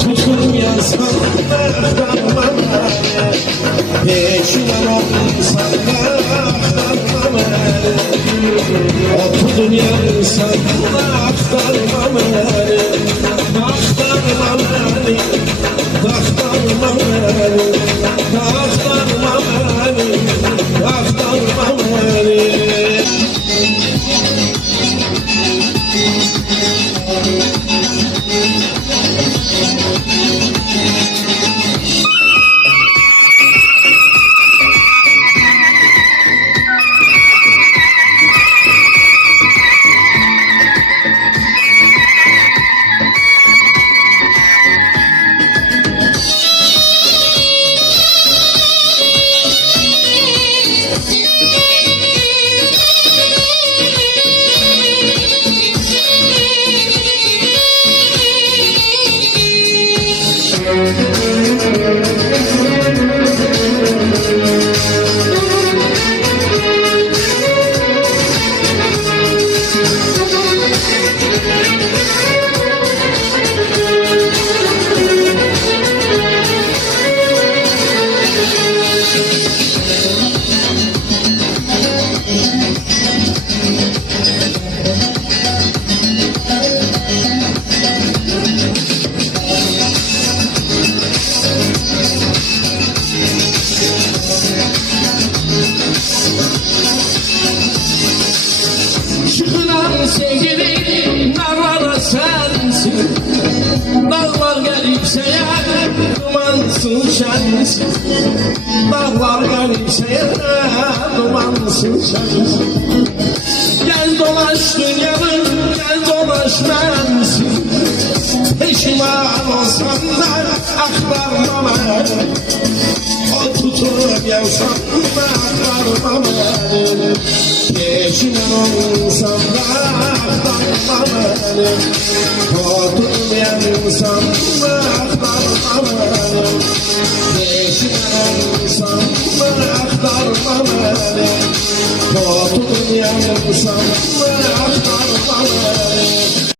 Tutulmayasan aktarma beni, peşinden olsan aktarma beni. Tutulmayasan aktarma beni, aktarma beni, aktarma beni, aktarma beni, aktarma beni. Çıkılan sevgilim dağlara sensin, dağlar gelipse yer dumansın şensin, dağlar gelipse yer dumansın şensin. Gel dolaş dünyanın, gel dolaş bensin, peşiman olsam da aktarma beni. O tutup yavsam da aktarma beni, peşinden olsam da aktarma beni. Tutulmayansam da aktarma beni, peşinden olsam da aktarma beni. Tutulmayansam da aktarma beni.